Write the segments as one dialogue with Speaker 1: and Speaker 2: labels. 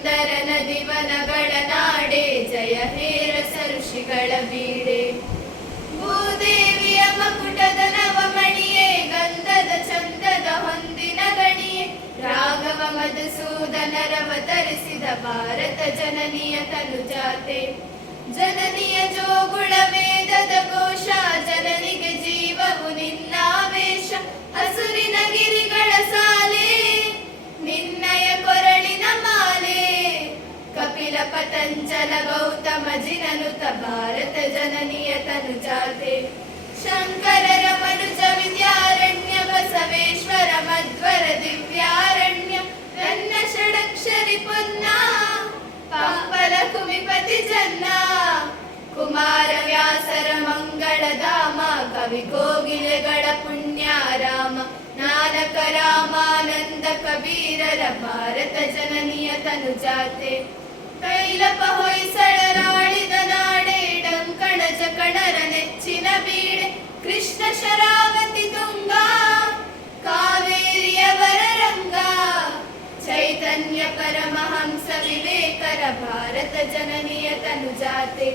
Speaker 1: ಸುಂದರನ ದಿವನಗಳ ನಾಡೆ, ಜಯ ಹೇರ ಸಋಷಿಗಳ ಬೀಡೆ. ಭೂದೇವಿಯ ಮಕುಟದ ನವಮಣಿಯೇ, ಗಂಧದ ಚಂದದ ಹೊಂದಿನ ಗಣಿಯೇ. ರಾಘವ ಮಧುಸೂದನರವ ತರಿಸಿದ ಭಾರತ ಜನನಿಯ ತನುಜಾತೆ. ಜನನಿಯ ಜೋಗುಳವೇ ಪತಂಜಲ ಗೌತಮ ಜಿನನುತ ಭಾರತ ಜನನಿಯ ತನುಜಾತೆ ಶಂಕರರ ಮನುಜ ವಿದ್ಯಾರಣ್ಯ ಬಸವೇಶ್ವರ ಮಧ್ವರ ದಿವ್ಯಾರಣ್ಯ ನನ್ನ ಷಡಕ್ಷರಿ ಪುನ್ನ. ಪಂಪಲ ಕುಮಿಪತಿ ಜನ್ನ. ಕುಮಾರ ವ್ಯಾಸರ ಮಂಗಳ ಧಾಮ, ಕವಿ ಕೋಗಿಲೆಗಳ ಪುಣ್ಯಾರಾಮ ನಾನಕ ರಾಮಾನಂದ ಕಬೀರರ ಭಾರತ ಜನನಿಯ ತನುಜಾತೆ ಕೈಲಪ ಹೊಯ್ಸಳರಾಳಿದ ನಾಡೆ, ಡಂಕಣ ಜಕಣರ ನೆಚ್ಚಿನ ಬೀಡೆ. ಕೃಷ್ಣ ಶರಾವತಿ ತುಂಗ ಕಾವೇರಿಯ ವರರಂಗ ಚೈತನ್ಯ ಪರಮಹಂಸ ವಿವೇಕರ ಭಾರತ ಜನನಿಯ ತನುಜಾತೆ.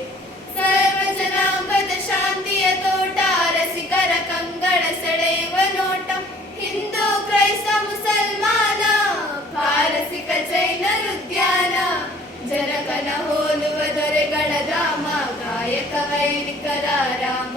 Speaker 1: ಹೋಲುವ ದೊರೆಗಳ ಧಾಮ ಗಾಯಕ ವೈಣಿಕರ ರಾಮ